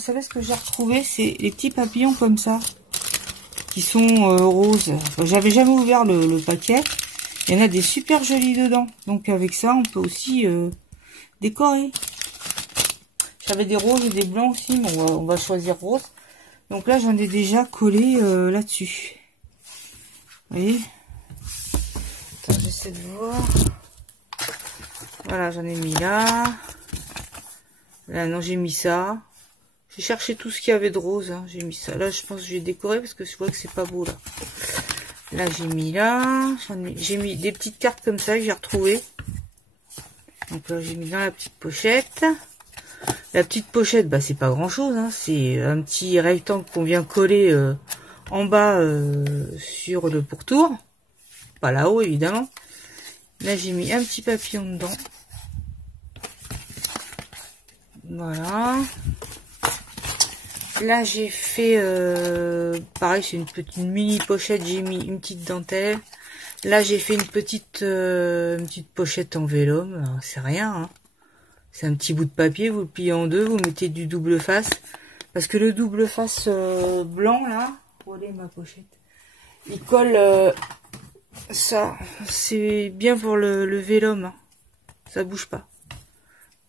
vous savez ce que j'ai retrouvé, c'est les petits papillons comme ça, qui sont roses. Enfin, j'avais jamais ouvert le paquet. Il y en a des super jolis dedans. Donc avec ça, on peut aussi décorer. J'avais des roses et des blancs aussi, mais on va choisir rose. Donc là, j'en ai déjà collé là-dessus. Vous voyez? Attends, j'essaie de voir. Voilà, j'en ai mis là. Là, non, j'ai mis ça. J'ai cherché tout ce qu'il y avait de rose. Hein. J'ai mis ça. Là, je pense que je vais décorer parce que je vois que c'est pas beau là. Là, j'ai mis là. J'ai mis des petites cartes comme ça que j'ai retrouvées. Donc là, j'ai mis dans la petite pochette. La petite pochette, bah, c'est pas grand chose. Hein. C'est un petit rectangle qu'on vient coller en bas sur le pourtour. Pas là-haut, évidemment. Là, j'ai mis un petit papillon dedans. Voilà. Là, j'ai fait, pareil, c'est une petite mini pochette, j'ai mis une petite dentelle. Là, j'ai fait une petite pochette en vélum, c'est rien, hein. C'est un petit bout de papier, vous le pliez en deux, vous mettez du double face. Parce que le double face blanc, là, où est ma pochette? Il colle ça, c'est bien pour le vélum, hein. Ça bouge pas.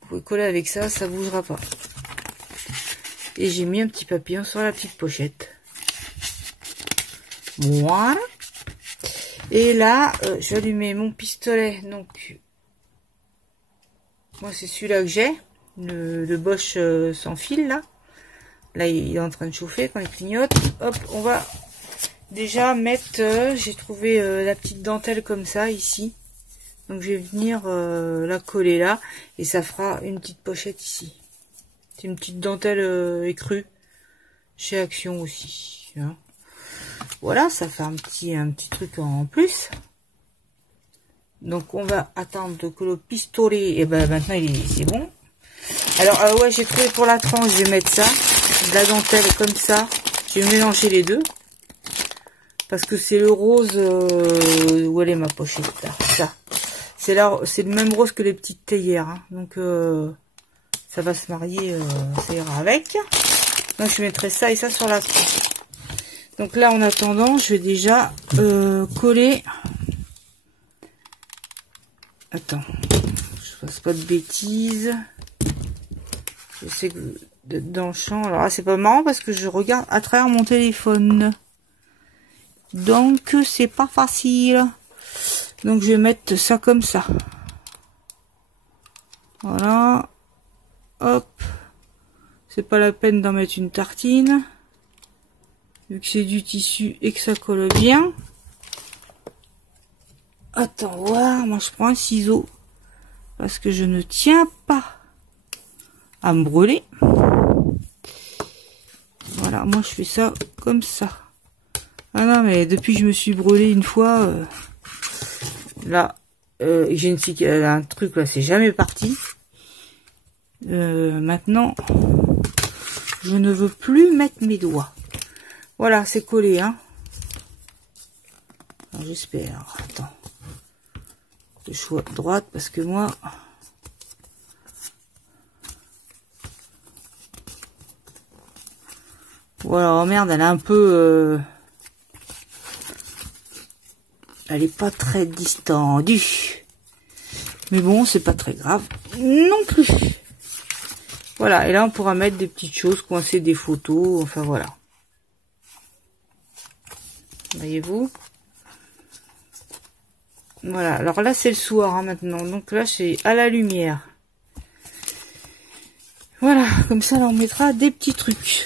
Vous pouvez coller avec ça, ça bougera pas. Et j'ai mis un petit papillon sur la petite pochette. Voilà. Et là, je vais allumer mon pistolet. Donc, moi c'est celui-là que j'ai. Le Bosch sans fil là. Là, il est en train de chauffer quand il clignote. Hop, on va déjà mettre... j'ai trouvé la petite dentelle comme ça ici. Donc, je vais venir la coller là. Et ça fera une petite pochette ici. C'est une petite dentelle écrue chez Action aussi. Hein. Voilà, ça fait un petit truc en plus. Donc on va attendre que le pistolet, et ben maintenant c'est bon. Alors ouais, j'ai trouvé pour la tranche, je vais mettre ça, de la dentelle comme ça. Je vais mélanger les deux parce que c'est le rose. Où elle est ma pochette là? Ça, c'est là, c'est le même rose que les petites théières. Hein. Donc ça va se marier, ça ira avec. Donc je mettrai ça et ça sur la tranche. Donc là, en attendant, je vais déjà coller. Attends, je fasse pas de bêtises. Je sais que dans le champ. Alors là, c'est pas marrant parce que je regarde à travers mon téléphone. Donc c'est pas facile. Donc je vais mettre ça comme ça. Voilà. Hop. C'est pas la peine d'en mettre une tartine. Vu que c'est du tissu et que ça colle bien. Attends, voir, moi je prends un ciseau. Parce que je ne tiens pas à me brûler. Voilà, moi je fais ça comme ça. Ah non, mais depuis que je me suis brûlé une fois, là, j'ai un truc là, c'est jamais parti. Maintenant, je ne veux plus mettre mes doigts. Voilà, c'est collé, hein. J'espère. Attends. Le choix droite parce que moi. Voilà, oh merde, elle est un peu. Elle est pas très distendue. Mais bon, c'est pas très grave non plus. Voilà, et là on pourra mettre des petites choses, coincer des photos, enfin voilà. Voyez-vous? Voilà, alors là c'est le soir hein, maintenant, donc là c'est à la lumière. Voilà, comme ça là on mettra des petits trucs.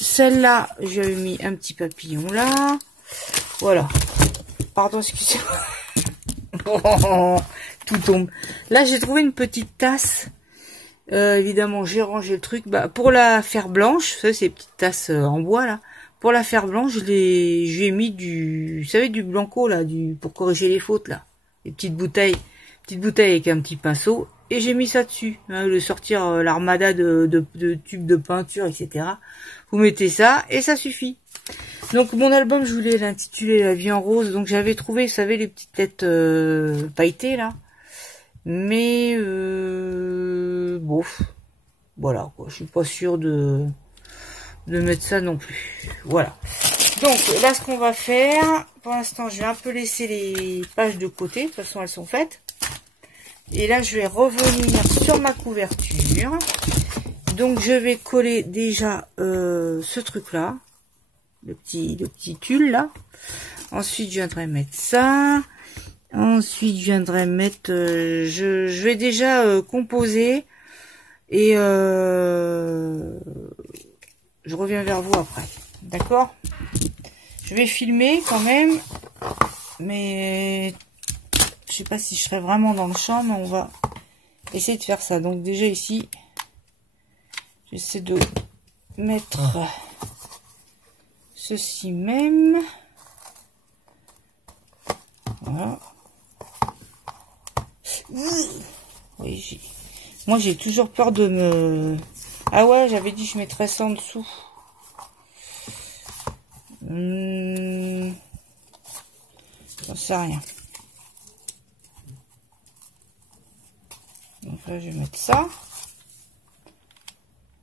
Celle-là, j'avais mis un petit papillon là. Voilà. Pardon, excusez-moi. Tout tombe. Là j'ai trouvé une petite tasse. Évidemment j'ai rangé le truc. Bah, pour la faire blanche, ça c'est des petites tasses en bois là. Pour la faire blanche, je lui ai mis du, vous savez, du blanco là, pour corriger les fautes là. Les petites bouteilles avec un petit pinceau. Et j'ai mis ça dessus. Hein, de sortir l'armada de tubes de peinture, etc. Vous mettez ça et ça suffit. Donc mon album, je voulais l'intituler La vie en rose. Donc j'avais trouvé, vous savez, les petites lettres pailletées là. Mais bon, voilà quoi. Je suis pas sûre de de mettre ça non plus. Voilà. Donc là, ce qu'on va faire, pour l'instant, je vais un peu laisser les pages de côté. De toute façon, elles sont faites. Et là, je vais revenir sur ma couverture. Donc, je vais coller déjà ce truc-là. Le petit tulle, là. Ensuite, je viendrai mettre ça. Ensuite, je viendrai mettre... je vais déjà composer. Et je reviens vers vous après. D'accord? Je vais filmer quand même. Mais je sais pas si je serai vraiment dans le champ. Mais on va essayer de faire ça. Donc déjà ici, j'essaie de mettre ceci même. Voilà. Oui, moi j'ai toujours peur de me... Ah ouais, j'avais dit je mettrais ça en dessous. J'en sais rien. Donc là je vais mettre ça.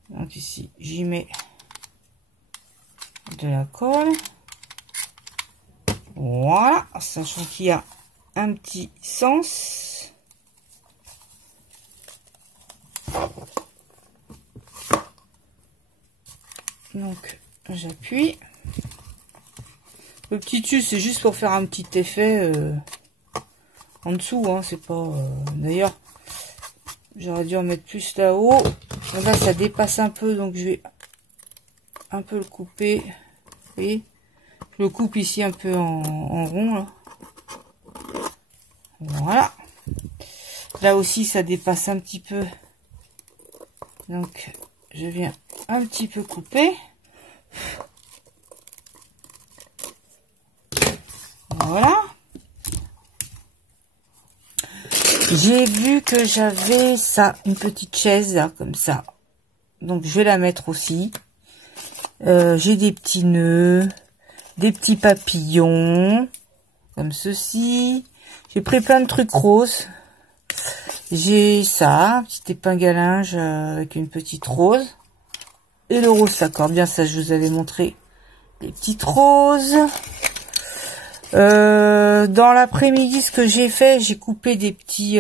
Donc ici j'y mets de la colle. Voilà, sachant qu'il y a un petit sens. Donc j'appuie. Le petit tulle, c'est juste pour faire un petit effet en dessous, hein, c'est pas... D'ailleurs, j'aurais dû en mettre plus là-haut. Là, ça dépasse un peu, donc je vais un peu le couper. Vous voyez, je le coupe ici un peu en rond, là. Voilà. Là aussi, ça dépasse un petit peu. Donc, je viens un petit peu couper. Voilà. J'ai vu que j'avais ça, une petite chaise là, comme ça. Donc je vais la mettre aussi. J'ai des petits nœuds, des petits papillons, comme ceci. J'ai pris plein de trucs roses. J'ai ça, un petit épingle à linge avec une petite rose. Et le rose s'accorde bien, ça je vous avais montré. Les petites roses. Dans l'après-midi, ce que j'ai fait, j'ai coupé des petits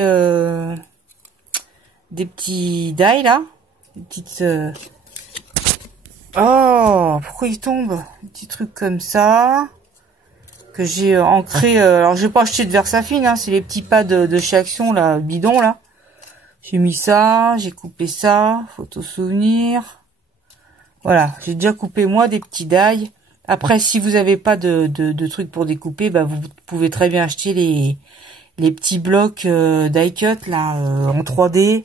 die là, des petites. Oh, pourquoi il tombe? Des petits trucs comme ça que j'ai ancré. Alors, j'ai pas acheté de Versafine, hein, c'est les petits pads de chez Action là, bidon là. J'ai mis ça, j'ai coupé ça, photo souvenir. Voilà, j'ai déjà coupé moi des petits die. Après, si vous n'avez pas de trucs pour découper, bah vous pouvez très bien acheter les petits blocs die cut là en 3D.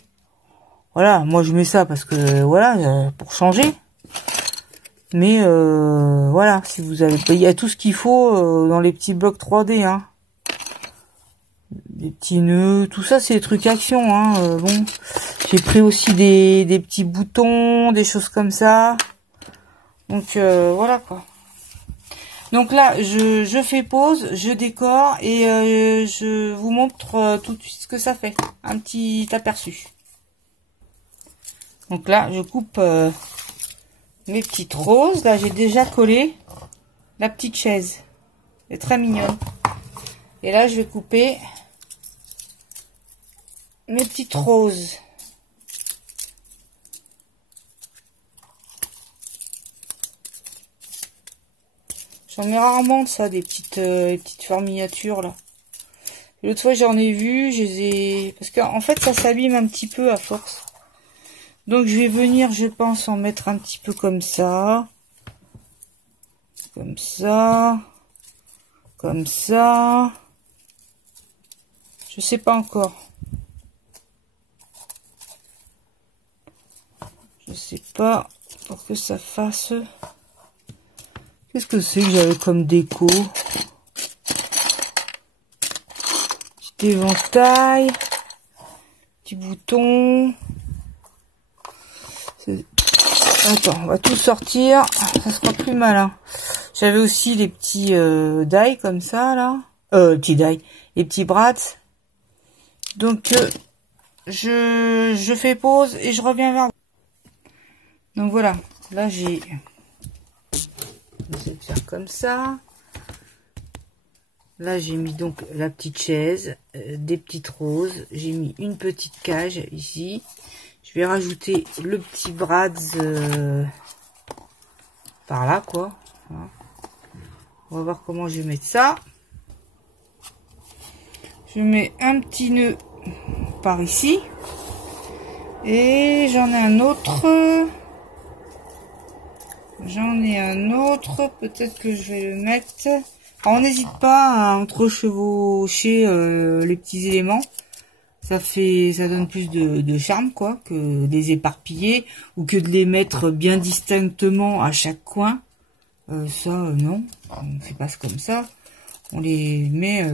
Voilà, moi je mets ça parce que voilà, pour changer. Mais voilà, si vous avez, il y a tout ce qu'il faut dans les petits blocs 3D, hein. Des petits nœuds, tout ça c'est des trucs Action, hein. Bon, j'ai pris aussi des petits boutons, des choses comme ça. Donc voilà quoi. Donc là, je fais pause, je décore et je vous montre tout de suite ce que ça fait. Un petit aperçu. Donc là, je coupe mes petites roses. Là, j'ai déjà collé la petite chaise. Elle est très mignonne. Et là, je vais couper mes petites roses. J'en mets rarement de ça, des petites fleurs miniatures là. L'autre fois j'en ai vu, je les ai... Parce qu'en fait ça s'abîme un petit peu à force. Donc je vais venir, je pense, en mettre un petit peu comme ça. Comme ça. Comme ça. Je sais pas encore. Je sais pas pour que ça fasse... Qu'est-ce que c'est que j'avais comme déco? Petit éventail. Petit bouton. Attends, on va tout sortir. Ça sera plus malin. J'avais aussi les petits die comme ça, là. Petits die. Les petits brats. Donc, je fais pause et je reviens vers vous. Donc voilà. Là, j'ai comme ça. Là, j'ai mis donc la petite chaise, des petites roses. J'ai mis une petite cage ici. Je vais rajouter le petit brads par là, quoi. Voilà. On va voir comment je vais mettre ça. Je mets un petit nœud par ici. Et j'en ai un autre. Peut-être que je vais le mettre. Alors, on n'hésite pas à entrechevaucher les petits éléments. Ça donne plus de charme, quoi, que de les éparpiller ou que de les mettre bien distinctement à chaque coin. Non, on ne fait pas comme ça. On les met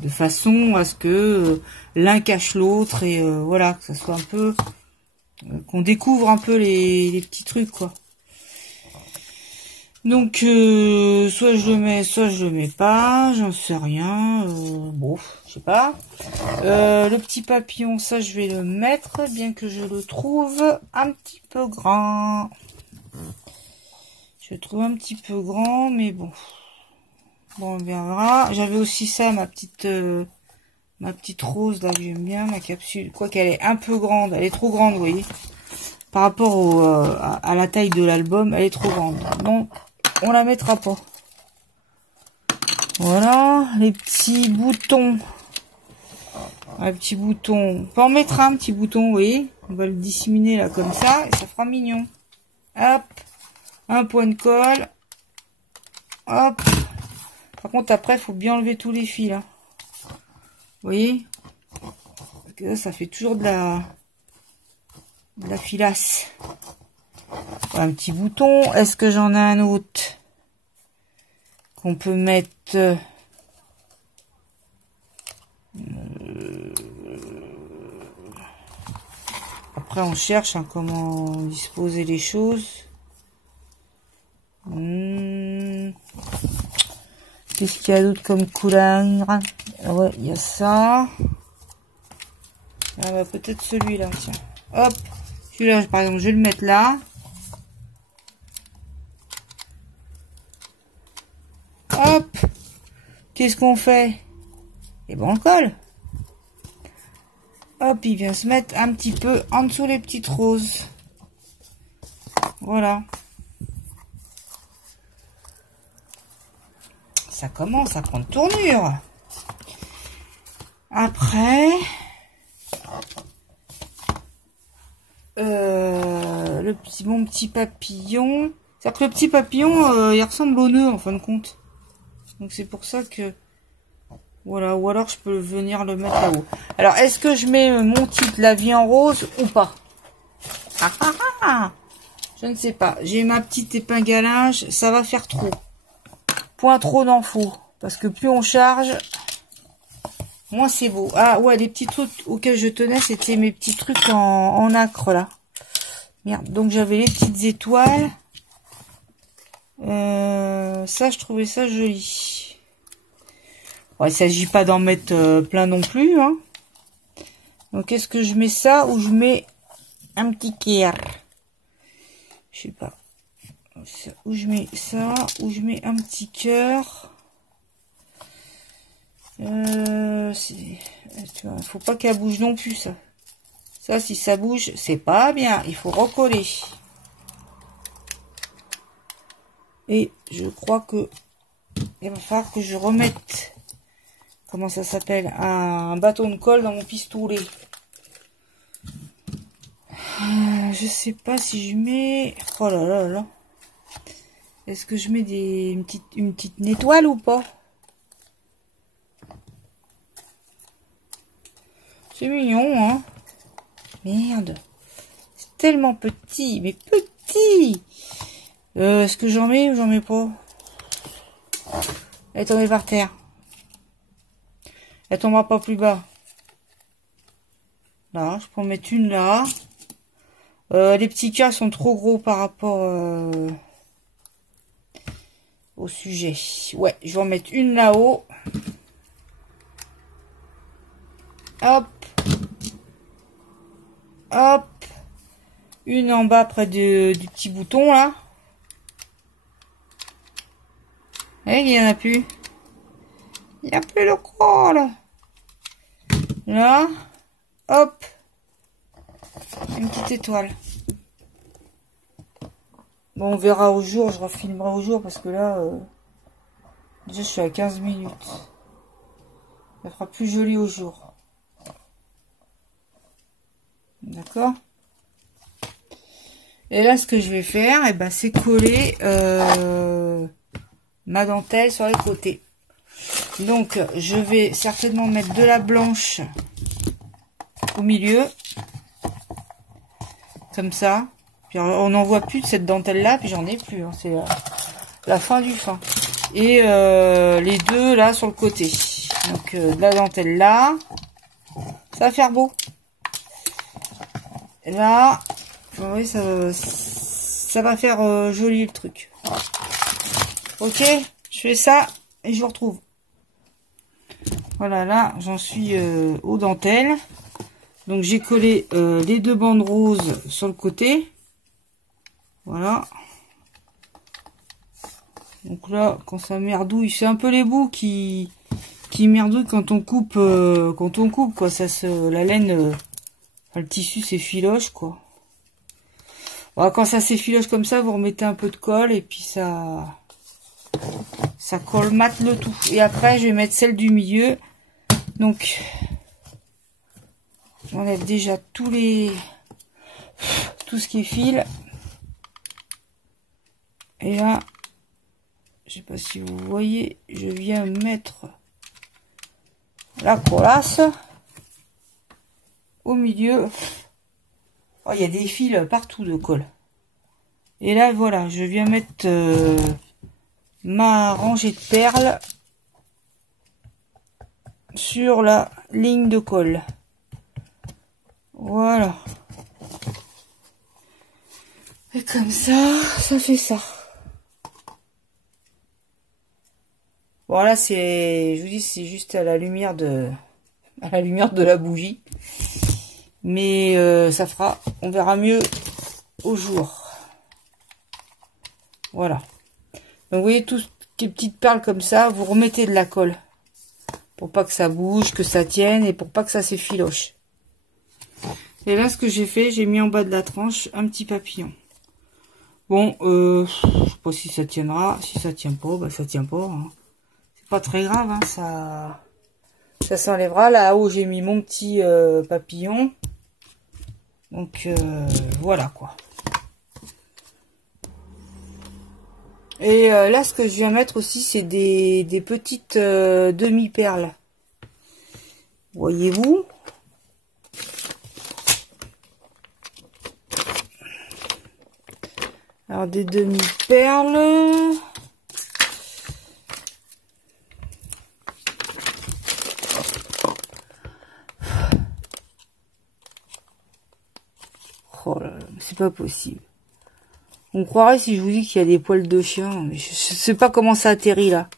de façon à ce que l'un cache l'autre et voilà, que ça soit un peu qu'on découvre un peu les petits trucs, quoi. Donc soit je le mets, soit je le mets pas, j'en sais rien. Bon, je sais pas. Le petit papillon, ça je vais le mettre, bien que je le trouve un petit peu grand. Je le trouve un petit peu grand, mais bon. Bon, on verra. J'avais aussi ça, ma petite rose là que j'aime bien, ma capsule. Quoi qu'elle est un peu grande, elle est trop grande, vous voyez. Par rapport à la taille de l'album, elle est trop grande. Donc, on la mettra pas. Voilà, les petits boutons. Un petit bouton. On peut en mettre un petit bouton, vous voyez. On va le disséminer là comme ça, et ça fera mignon. Hop. Un point de colle. Hop. Par contre, après, il faut bien enlever tous les fils, là. Vous voyez? Parce que là, ça fait toujours de la filasse. Voilà, un petit bouton. Est-ce que j'en ai un autre qu'on peut mettre Après, on cherche comment disposer les choses. Qu'est-ce qu'il y a d'autre comme couleur? Ouais, il y a ça. Ah bah, peut-être celui-là, tiens. Hop. Celui-là, par exemple, je vais le mettre là. Hop. Qu'est-ce qu'on fait? Et ben, on colle. Hop, il vient se mettre un petit peu en dessous les petites roses. Voilà. Ça commence à prendre tournure. Après, mon petit papillon. C'est-à-dire que le petit papillon, il ressemble au nœud en fin de compte. Donc c'est pour ça que... Voilà, ou alors je peux venir le mettre là-haut. Alors, est-ce que je mets mon titre La vie en rose ou pas? Je ne sais pas. J'ai ma petite épingle à linge, ça va faire trop. Point trop d'infos. Parce que plus on charge, moins c'est beau. Ah ouais, les petits trucs auxquels je tenais, c'était mes petits trucs en acre là. Merde, donc j'avais les petites étoiles. Ça, je trouvais ça joli. Ouais, il ne s'agit pas d'en mettre plein non plus. Hein. Donc, est-ce que je mets ça ou je mets un petit cœur? Je sais pas. Ou je mets ça, ou je mets un petit cœur. Tu vois, faut pas qu'elle bouge non plus, ça. Ça, si ça bouge, c'est pas bien. Il faut recoller. Et je crois que il va falloir que je remette... Comment ça s'appelle? Un bâton de colle dans mon pistolet. Je sais pas si je mets... Oh là là là. Est-ce que je mets une petite étoile ou pas? C'est mignon, hein? Merde. C'est tellement petit, mais petit. Est-ce que j'en mets ou j'en mets pas? Elle est tombée par terre. Elle tombera pas plus bas. Là, je peux en mettre une là. Les petits cas sont trop gros par rapport au sujet. Ouais, je vais en mettre une là-haut. Hop. Hop. Une en bas près du petit bouton là. Et il n'y en a plus. Il n'y a plus de colle. Là, hop, une petite étoile. Bon, on verra au jour, je refilmerai au jour parce que là, déjà je suis à 15 minutes. Ça fera plus joli au jour. D'accord? Et là, ce que je vais faire, eh ben, c'est coller ma dentelle sur les côtés. Donc, je vais certainement mettre de la blanche au milieu. Comme ça. Puis on n'en voit plus de cette dentelle là, puis j'en ai plus. Hein. C'est la fin du fin. Et les deux là sur le côté. Donc, de la dentelle là. Ça va faire beau. Et là, vous voyez, ça va faire joli le truc. Ok, je fais ça et je vous retrouve. Voilà, là, j'en suis aux dentelles. Donc, j'ai collé les deux bandes roses sur le côté. Voilà. Donc là, quand ça merdouille, c'est un peu les bouts qui merdouillent quand on coupe, quoi. Ça la laine, le tissu s'effiloche, quoi. Voilà, quand ça s'effiloche comme ça, vous remettez un peu de colle et puis ça colmate le tout. Et après, je vais mettre celle du milieu. Donc, j'enlève déjà tout ce qui est fil. Et là, je sais pas si vous voyez, je viens mettre la collasse au milieu. Oh, il y a des fils partout de colle. Et là, voilà, je viens mettre ma rangée de perles sur la ligne de colle. Voilà. Et comme ça, ça fait ça. Bon là c'est, je vous dis, c'est juste à la lumière de la bougie. Mais ça fera, on verra mieux au jour. Voilà. Donc vous voyez toutes les petites perles comme ça, vous remettez de la colle. Pour pas que ça bouge, que ça tienne et pour pas que ça s'effiloche. Et là ce que j'ai fait, j'ai mis en bas de la tranche un petit papillon. Bon, je sais pas si ça tiendra. Si ça tient pas, bah ça tient pas. Hein. C'est pas très grave, hein, ça s'enlèvera. Là-haut, j'ai mis mon petit papillon. Donc voilà quoi. Et là, ce que je viens mettre aussi, c'est des petites demi-perles. Voyez-vous? Alors des demi-perles. Oh là là, c'est pas possible. On croirait si je vous dis qu'il y a des poils de chien, mais je sais pas comment ça atterrit là.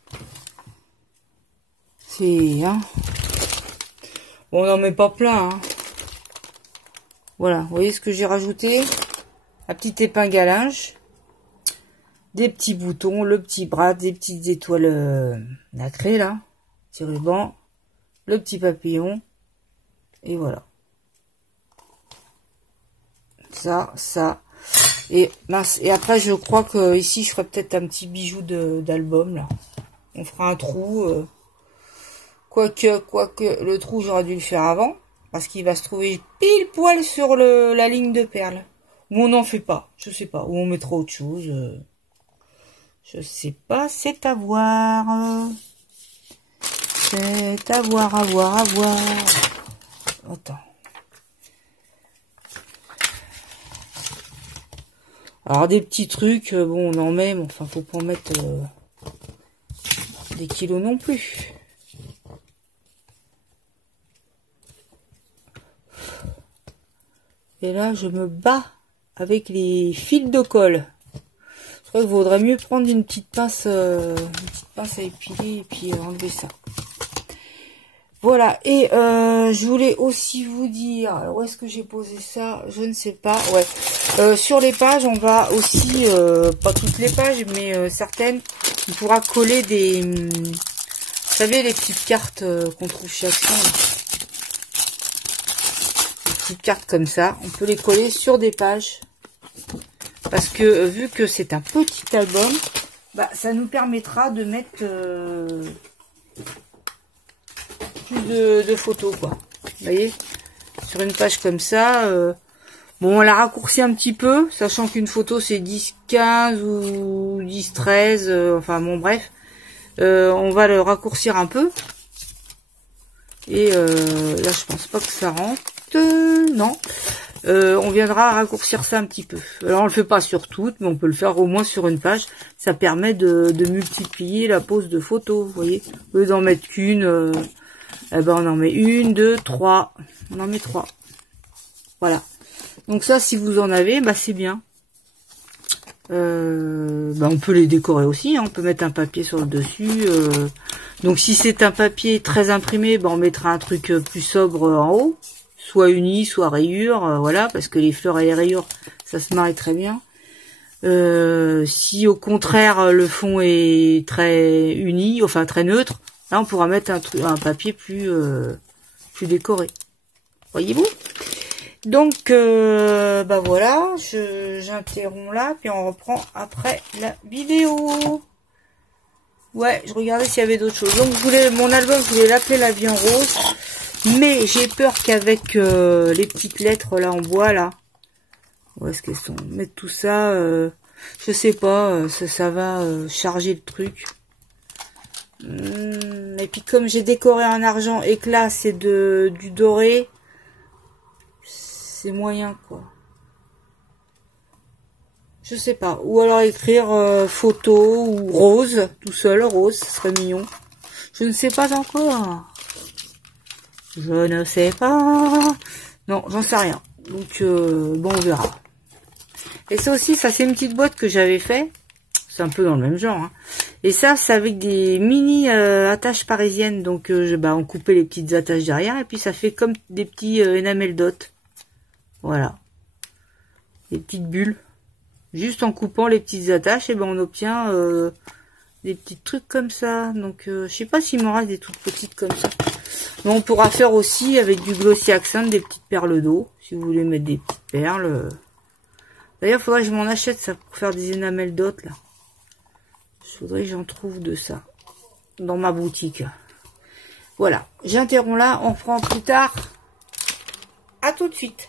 C'est hein. Bon, on n'en met pas plein. Hein. Voilà, vous voyez ce que j'ai rajouté? La petite épingle à linge. Des petits boutons, le petit bras, des petites étoiles nacrées là, petit ruban, le petit papillon, et voilà. Ça, et mince. Et après, je crois que ici, je ferai peut-être un petit bijou d'album là. On fera un trou, quoique le trou j'aurais dû le faire avant, parce qu'il va se trouver pile poil sur la ligne de perles. Ou on n'en fait pas, je sais pas, ou on mettra autre chose. Je sais pas, c'est à voir. C'est à voir, à voir, à voir. Attends. Alors des petits trucs, bon on en met, mais enfin faut pas en mettre des kilos non plus. Et là je me bats avec les fils de colle. Je crois qu'il vaudrait mieux prendre une petite pince à épiler et puis enlever ça. Voilà, et je voulais aussi vous dire, alors où est-ce que j'ai posé ça? Je ne sais pas, ouais. Sur les pages, on va aussi, pas toutes les pages, mais certaines, on pourra coller des... Vous savez, les petites cartes qu'on trouve chez Action. Des petites cartes comme ça. On peut les coller sur des pages. Parce que vu que c'est un petit album, bah, ça nous permettra de mettre plus de photos, quoi. Vous voyez, sur une page comme ça. Bon, on l'a raccourci un petit peu, sachant qu'une photo c'est 10, 15 ou 10, 13. Enfin bon, bref. On va le raccourcir un peu. Et là, je pense pas que ça rentre. Non. On viendra raccourcir ça un petit peu. Alors on le fait pas sur toutes, mais on peut le faire au moins sur une page. Ça permet de multiplier la pose de photos, vous voyez. Au lieu d'en mettre qu'une, eh ben on en met une, deux, trois. On en met trois. Voilà. Donc ça, si vous en avez, bah c'est bien. Bah on peut les décorer aussi, hein. On peut mettre un papier sur le dessus. Donc si c'est un papier très imprimé, bah on mettra un truc plus sobre en haut. Soit uni, soit rayure, voilà, parce que les fleurs et les rayures, ça se marie très bien. Si au contraire le fond est très uni, enfin très neutre, là on pourra mettre un papier plus décoré. Voyez-vous? Donc bah voilà, j'interromps là, puis on reprend après la vidéo. Ouais, je regardais s'il y avait d'autres choses. Donc mon album, je voulais l'appeler La vie en rose. Mais j'ai peur qu'avec les petites lettres là en bois là, où est-ce qu'elles sont, mettre tout ça, je sais pas, ça va charger le truc. Et puis comme j'ai décoré en argent et que là c'est du doré, c'est moyen quoi. Je sais pas. Ou alors écrire photo ou rose, tout seul, rose, ce serait mignon. Je ne sais pas encore. Je ne sais pas. Non, j'en sais rien. Donc, bon, on verra. Et ça aussi, ça c'est une petite boîte que j'avais fait. C'est un peu dans le même genre. Hein. Et ça, c'est avec des mini attaches parisiennes. Donc, bah, on coupait les petites attaches derrière. Et puis, ça fait comme des petits enamel dot. Voilà. Des petites bulles. Juste en coupant les petites attaches, et ben on obtient des petits trucs comme ça. Donc, je sais pas s'il m'en reste des toutes petites comme ça. Mais on pourra faire aussi avec du glossy accent des petites perles d'eau. Si vous voulez mettre des petites perles. D'ailleurs, il faudrait que je m'en achète ça pour faire des enamel dot là. Je voudrais que j'en trouve de ça dans ma boutique. Voilà. J'interromps là. On reprend plus tard. À tout de suite.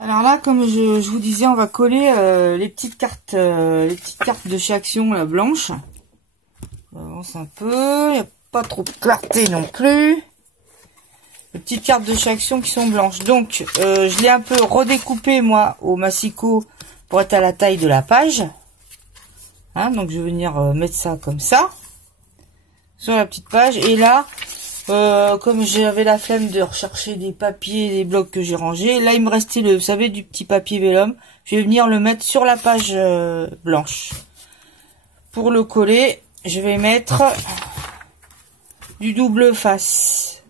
Alors là, comme je vous disais, on va coller les petites cartes de chez Action, la blanche. On avance un peu, il n'y a pas trop de clarté non plus. Les petites cartes de chez Action qui sont blanches. Donc, je l'ai un peu redécoupé moi au massicot pour être à la taille de la page. Hein, donc je vais venir mettre ça comme ça sur la petite page. Et là, comme j'avais la flemme de rechercher des papiers, des blocs que j'ai rangés, là il me restait vous savez, du petit papier vélum. Je vais venir le mettre sur la page blanche. Pour le coller, je vais mettre du double face.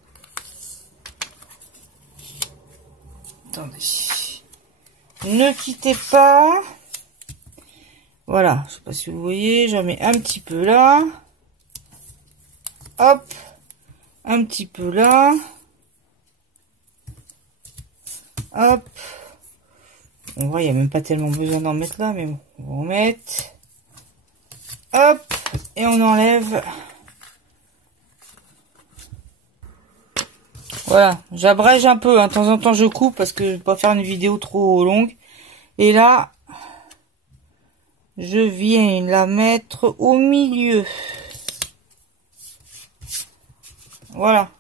Attendez. Ne quittez pas. Voilà, je sais pas si vous voyez, j'en mets un petit peu là. Hop. Un petit peu là. Hop. On voit, il n'y a même pas tellement besoin d'en mettre là, mais bon, on va en mettre. Hop. Et on enlève. Voilà, j'abrège un peu, hein. De temps en temps je coupe parce que je ne vais pas faire une vidéo trop longue. Et là, je viens la mettre au milieu. Voilà.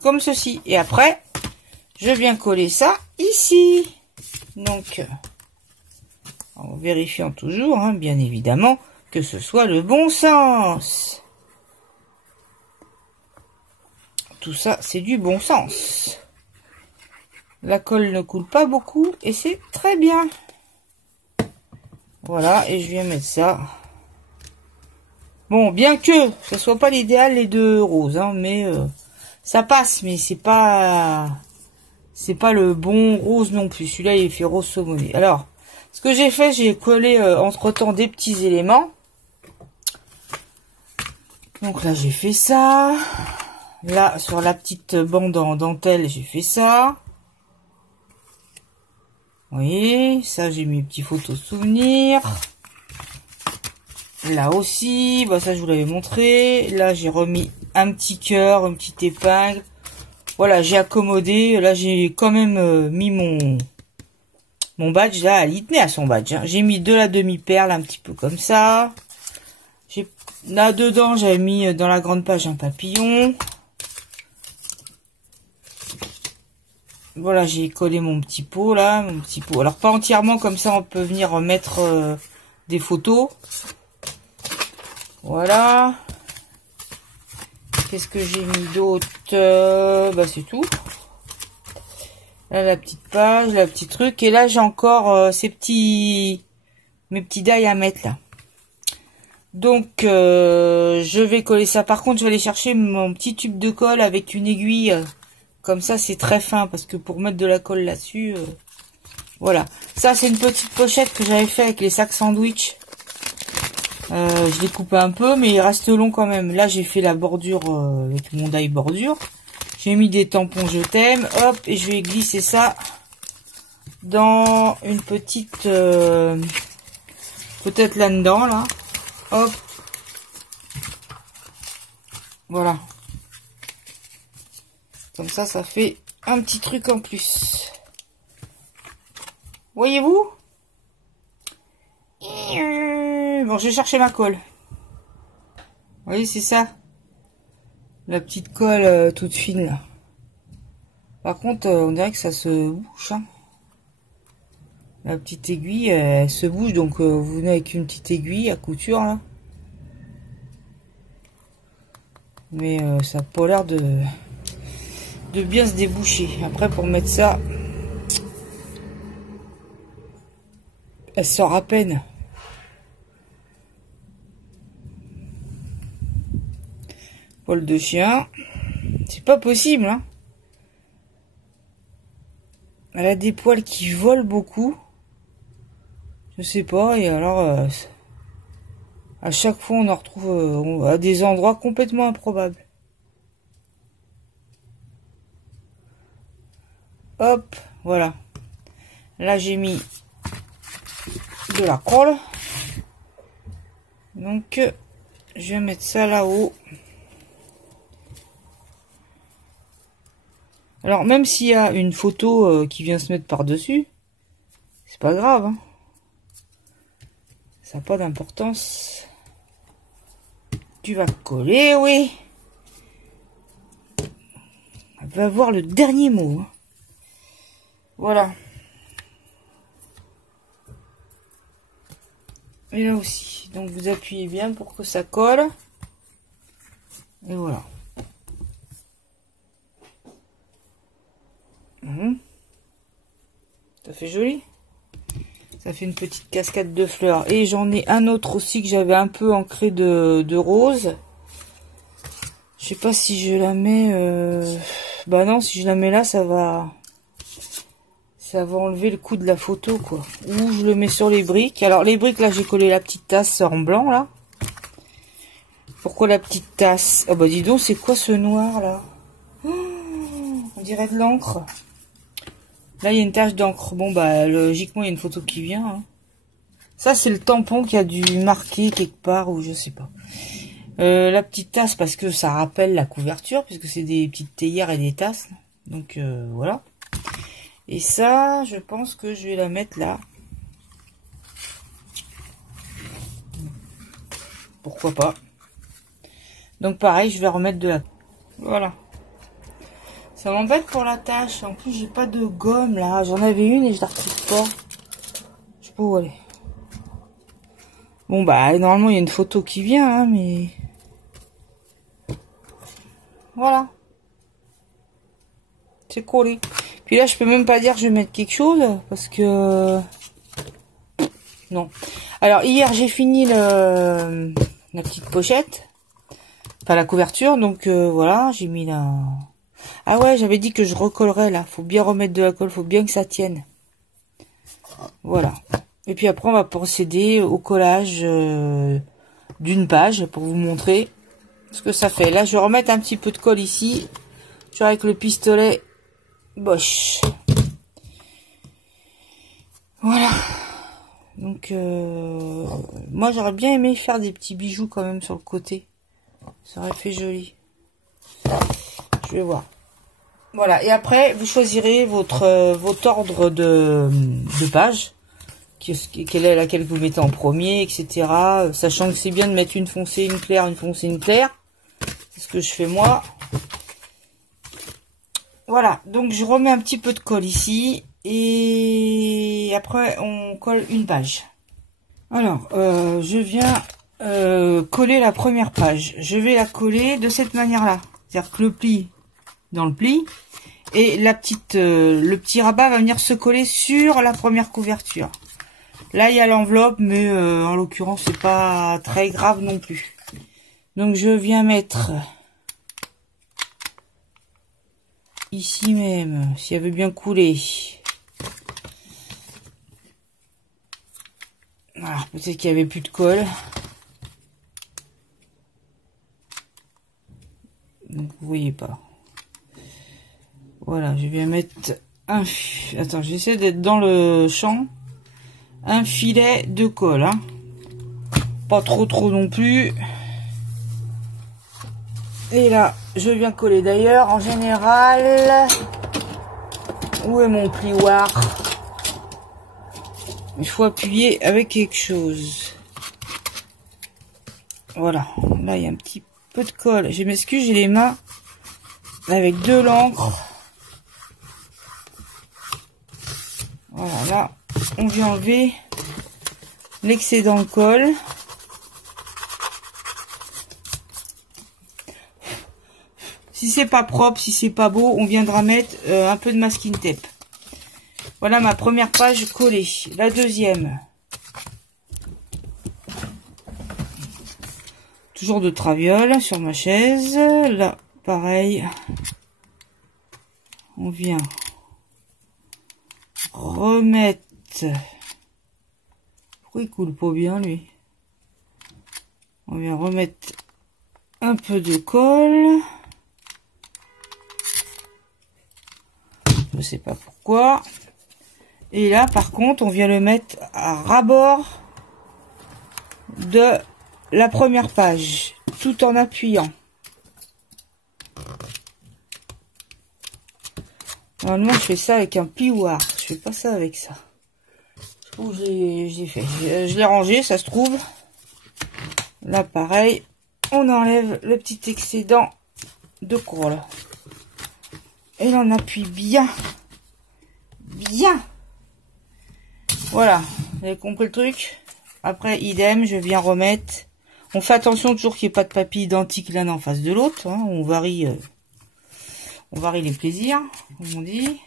Comme ceci. Et après, je viens coller ça ici. Donc, en vérifiant toujours, hein, bien évidemment, que ce soit le bon sens. Tout ça, c'est du bon sens. La colle ne coule pas beaucoup et c'est très bien. Voilà, et je viens mettre ça. Bon, bien que ce soit pas l'idéal les deux roses, hein, mais ça passe, mais c'est pas le bon rose non plus. Celui-là, il fait rose saumoné. Alors, Ce que j'ai fait, j'ai collé entre-temps des petits éléments. Donc là, j'ai fait ça. Là, sur la petite bande en dentelle, j'ai fait ça. Vous voyez, ça, j'ai mis petits photos souvenirs. Là aussi, bah ça, je vous l'avais montré. Là, j'ai remis un petit cœur, une petite épingle. Voilà, j'ai accommodé. Là, j'ai quand même mis mon badge. Là, il tenait à son badge. Hein. J'ai mis de la demi-perle, un petit peu comme ça. Là, dedans, j'avais mis dans la grande page un papillon. Voilà, j'ai collé mon petit pot, là. Mon petit pot. Alors, pas entièrement, comme ça, on peut venir remettre des photos. Voilà. Qu'est-ce que j'ai mis d'autre? Bah, c'est tout. Là, la petite page, la petite truc. Et là, j'ai encore mes petits die à mettre, là. Donc, je vais coller ça. Par contre, je vais aller chercher mon petit tube de colle avec une aiguille. Comme ça, c'est très fin. Parce que pour mettre de la colle là-dessus... voilà. Ça, c'est une petite pochette que j'avais fait avec les sacs sandwich. Je l'ai coupé un peu, mais il reste long quand même. Là, j'ai fait la bordure avec mon die bordure. J'ai mis des tampons je t'aime. Hop, et je vais glisser ça dans une petite... peut-être là-dedans, là. Hop. Voilà. Comme ça, ça fait un petit truc en plus. Voyez-vous? Bon, je vais chercher ma colle. Vous voyez, c'est ça. La petite colle toute fine, là. Par contre, on dirait que ça se bouche, hein. La petite aiguille, elle se bouge, donc vous venez avec une petite aiguille à couture, là. Mais ça n'a pas l'air de bien se déboucher. Après, pour mettre ça, elle sort à peine. Poil de chien. C'est pas possible, hein. Elle a des poils qui volent beaucoup. Je sais pas, et alors... à chaque fois, on en retrouve à des endroits complètement improbables. Hop, voilà. Là, j'ai mis de la colle. Donc, je vais mettre ça là-haut. Alors, même s'il y a une photo qui vient se mettre par-dessus, c'est pas grave, hein. Ça n'a pas d'importance. Tu vas coller, oui. Elle va avoir le dernier mot. Hein. Voilà. Et là aussi. Donc vous appuyez bien pour que ça colle. Et voilà. Ça fait joli. Ça fait une petite cascade de fleurs. Et j'en ai un autre aussi que j'avais un peu ancré de rose. Je sais pas si je la mets... Bah non, si je la mets là, ça va enlever le coup de la photo, quoi. Ou je le mets sur les briques. Alors les briques, là, j'ai collé la petite tasse en blanc, là. Pourquoi la petite tasse? Oh bah dis donc, c'est quoi ce noir, là? On dirait de l'encre. Là, il y a une tache d'encre. Bon, bah, logiquement, il y a une photo qui vient. Hein. Ça, c'est le tampon qui a dû marquer quelque part, ou je sais pas. La petite tasse, parce que ça rappelle la couverture, puisque c'est des petites théières et des tasses. Donc, voilà. Et ça, je pense que je vais la mettre là. Pourquoi pas. Donc, pareil, je vais remettre de la... Voilà. Ça m'embête pour la tâche. En plus, j'ai pas de gomme là. J'en avais une et je la retrouve pas. Je sais pas où aller. Bon, bah, normalement, il y a une photo qui vient, hein, mais... Voilà. C'est collé. Puis là, je peux même pas dire que je vais mettre quelque chose, parce que... Non. Alors, hier, j'ai fini la petite pochette. Enfin, la couverture. Donc, voilà, j'ai mis la... Ah ouais, j'avais dit que je recollerais, là. Faut bien remettre de la colle, faut bien que ça tienne. Voilà. Et puis après, on va procéder au collage d'une page pour vous montrer ce que ça fait. Là, je vais remettre un petit peu de colle ici. Toujours avec le pistolet Bosch. Voilà. Donc, moi, j'aurais bien aimé faire des petits bijoux quand même sur le côté. Ça aurait fait joli. Je vais voir. Voilà. Et après, vous choisirez votre ordre de page. Quelle est laquelle vous mettez en premier, etc. Sachant que c'est bien de mettre une foncée, une claire, une foncée, une claire. C'est ce que je fais moi. Voilà, donc je remets un petit peu de colle ici. Et après, on colle une page. Alors, je viens coller la première page. Je vais la coller de cette manière-là. C'est-à-dire que le pli dans le pli. Et le petit rabat va venir se coller sur la première couverture. Là, il y a l'enveloppe, mais en l'occurrence, c'est pas très grave non plus. Donc, je viens mettre ici même, si elle veut bien couler. Alors, peut-être qu'il y avait plus de colle. Donc, vous voyez pas. Voilà, je viens mettre un... Attends, j'essaie d'être dans le champ. Un filet de colle, hein. Pas trop non plus. Et là, je viens coller. D'ailleurs, en général, où est mon plioir? Il faut appuyer avec quelque chose. Voilà, là il y a un petit peu de colle. Je m'excuse, j'ai les mains avec de l'encre. Voilà, là on vient enlever l'excédent de colle. Si c'est pas propre, si c'est pas beau, on viendra mettre un peu de masking tape. Voilà ma première page collée. La deuxième. Toujours de traviole sur ma chaise. Là, pareil. On vient remettre... Pourquoi il coule pas bien, lui? On vient remettre un peu de colle. Je sais pas pourquoi. Et là, par contre, on vient le mettre à ras-bord de la première page, tout en appuyant. Normalement, je fais ça avec un plioir. Je fais pas ça avec ça. Je trouve que j'ai fait. Je l'ai rangé, ça se trouve. Là, pareil, on enlève le petit excédent de colle. Et on appuie bien. Bien. Voilà, vous avez compris le truc. Après, idem, je viens remettre. On fait attention toujours qu'il n'y ait pas de papier identique l'un en face de l'autre. Hein. On varie les plaisirs, comme on dit.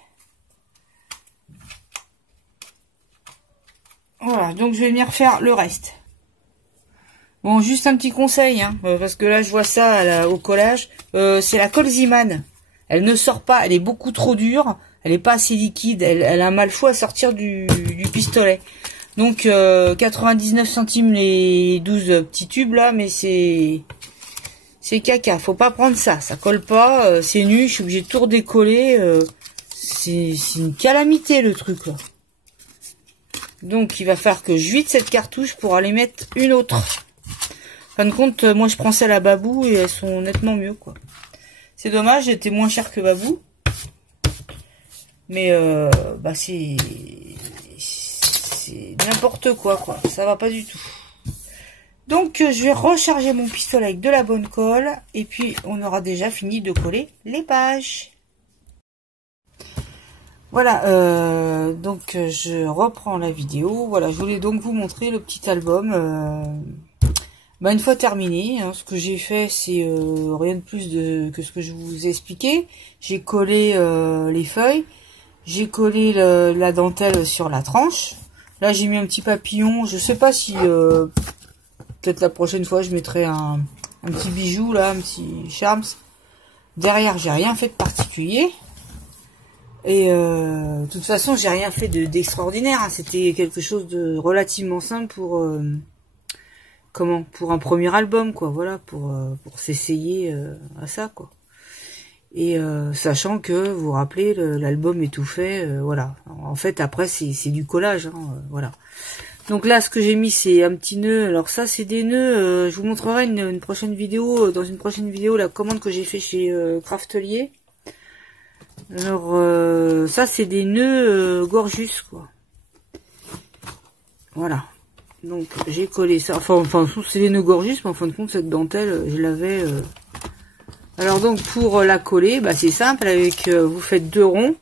Voilà, donc je vais venir faire le reste. Bon, juste un petit conseil, hein, parce que là, je vois ça au collage. C'est la colle Ziman. Elle ne sort pas, elle est beaucoup trop dure. Elle n'est pas assez liquide. Elle a un mal fou à sortir du pistolet. Donc, 99 centimes les 12 petits tubes, là, mais c'est caca. Faut pas prendre ça. Ça colle pas, c'est nu. Je suis obligée de tout redécoller. C'est une calamité, le truc, là. Donc, il va falloir que je vide cette cartouche pour aller mettre une autre. En fin de compte, moi, je prends celle à Babou et elles sont nettement mieux, quoi. C'est dommage, j'étais moins cher que Babou. Mais, bah, c'est n'importe quoi. Ça va pas du tout. Donc, je vais recharger mon pistolet avec de la bonne colle. Et puis, on aura déjà fini de coller les pages. Voilà, donc je reprends la vidéo. Voilà, je voulais donc vous montrer le petit album. Bah, une fois terminé, hein, ce que j'ai fait, c'est rien de plus que ce que je vous ai expliqué. J'ai collé les feuilles. J'ai collé la dentelle sur la tranche. Là, j'ai mis un petit papillon. Je sais pas si... peut-être la prochaine fois, je mettrai un petit bijou, là, un petit charms. Derrière, j'ai rien fait de particulier. Et de toute façon, j'ai rien fait d'extraordinaire. Hein. C'était quelque chose de relativement simple pour pour un premier album, quoi. Voilà, pour s'essayer à ça, quoi. Et sachant que, vous vous rappelez, l'album est tout fait, voilà. En fait, après, c'est du collage, hein, voilà. Donc là, ce que j'ai mis, c'est un petit nœud. Alors ça, c'est des nœuds. Je vous montrerai une prochaine vidéo, dans une prochaine vidéo, la commande que j'ai fait chez Craftelier. Alors ça, c'est des nœuds Gorgus, quoi. Voilà. Donc j'ai collé ça. Enfin, c'est les nœuds Gorgus, mais en fin de compte, cette dentelle, je l'avais. Alors donc pour la coller, bah c'est simple. Avec vous faites 2 ronds.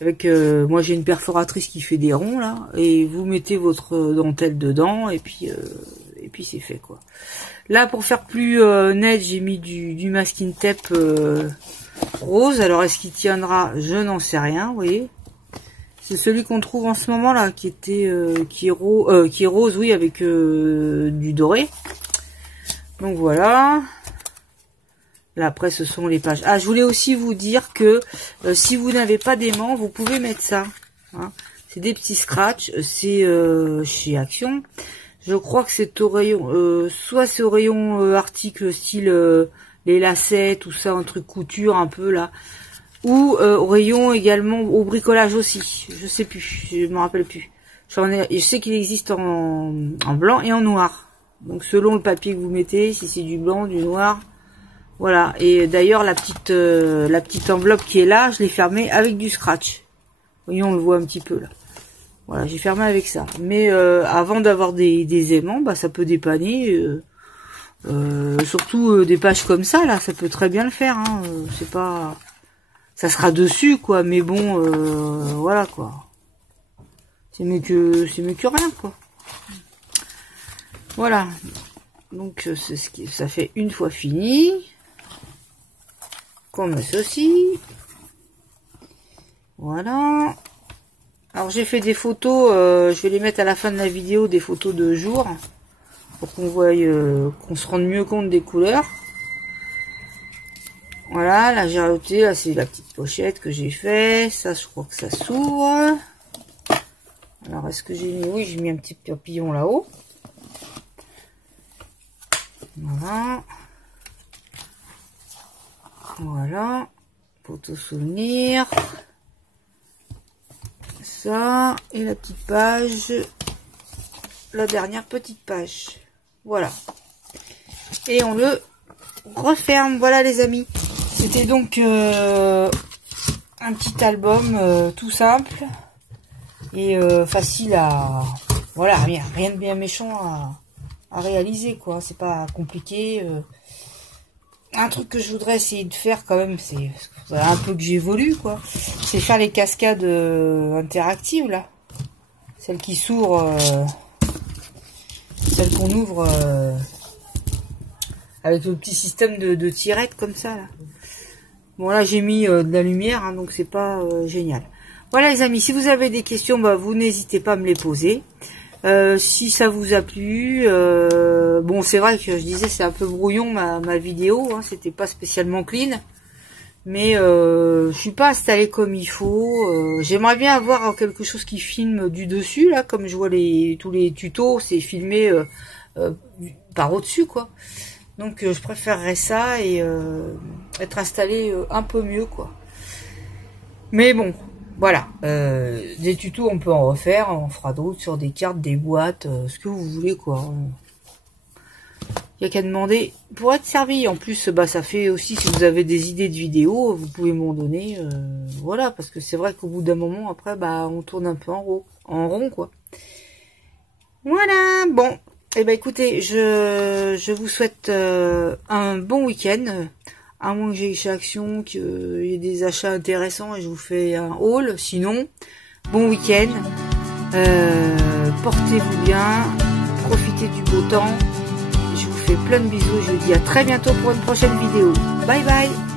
Avec moi j'ai une perforatrice qui fait des ronds là, et vous mettez votre dentelle dedans et puis c'est fait, quoi. Là pour faire plus net, j'ai mis du masking tape rose. Alors est-ce qu'il tiendra? Je n'en sais rien, vous voyez. C'est celui qu'on trouve en ce moment là, qui est rose, oui, avec du doré. Donc voilà. Là, après, ce sont les pages. Ah, je voulais aussi vous dire que si vous n'avez pas d'aimant, vous pouvez mettre ça. Hein. C'est des petits scratchs. C'est chez Action. Je crois que c'est au rayon... soit c'est au rayon article style les lacets, tout ça, un truc couture un peu là. Ou au rayon également au bricolage aussi. Je sais plus. Je me rappelle plus. Je sais qu'il existe en blanc et en noir. Donc selon le papier que vous mettez, si c'est du blanc, du noir... Voilà, et d'ailleurs la petite enveloppe qui est là, je l'ai fermée avec du scratch. Vous voyez, on le voit un petit peu là. Voilà, j'ai fermé avec ça. Mais avant d'avoir des aimants, bah ça peut dépanner. Surtout des pages comme ça là, ça peut très bien le faire. Hein. C'est pas, ça sera dessus quoi, mais bon, voilà quoi. C'est mieux que rien quoi. Voilà. Donc c'est ce qui, ça fait une fois fini. Comme ceci. Voilà. Alors j'ai fait des photos, je vais les mettre à la fin de la vidéo, des photos de jour, pour qu'on voie, qu'on se rende mieux compte des couleurs. Voilà, là j'ai rajouté, là c'est la petite pochette que j'ai fait, ça je crois que ça s'ouvre. Alors est-ce que j'ai mis, oui j'ai mis un petit papillon là-haut. Voilà. Voilà, photo souvenir, ça, et la petite page, la dernière petite page, voilà, et on le referme. Voilà les amis, c'était donc un petit album tout simple, et facile à, voilà, rien de bien méchant à réaliser, quoi, c'est pas compliqué. Un truc que je voudrais essayer de faire quand même, c'est un peu que j'évolue quoi, c'est faire les cascades interactives là, celles qui s'ouvrent, celles qu'on ouvre avec le petit système de tirettes comme ça là. Bon là j'ai mis de la lumière, hein, donc c'est pas génial. Voilà les amis, si vous avez des questions, bah, vous n'hésitez pas à me les poser. Si ça vous a plu, bon c'est vrai que je disais c'est un peu brouillon ma vidéo, hein, c'était pas spécialement clean, mais je suis pas installée comme il faut. J'aimerais bien avoir quelque chose qui filme du dessus là, comme je vois tous les tutos, c'est filmé par au-dessus quoi. Donc je préférerais ça et être installé un peu mieux quoi. Mais bon. Voilà, des tutos on peut en refaire, on fera d'autres sur des cartes, des boîtes, ce que vous voulez quoi. Il n'y a qu'à demander pour être servi. En plus, bah ça fait aussi, si vous avez des idées de vidéos, vous pouvez m'en donner. Voilà, parce que c'est vrai qu'au bout d'un moment, après, bah on tourne un peu en rond quoi. Voilà, bon, et ben écoutez, je vous souhaite un bon week-end. À moins que j'ai chez Action, qu'il y ait des achats intéressants et je vous fais un haul. Sinon, bon week-end. Portez-vous bien. Profitez du beau temps. Je vous fais plein de bisous. Je vous dis à très bientôt pour une prochaine vidéo. Bye bye.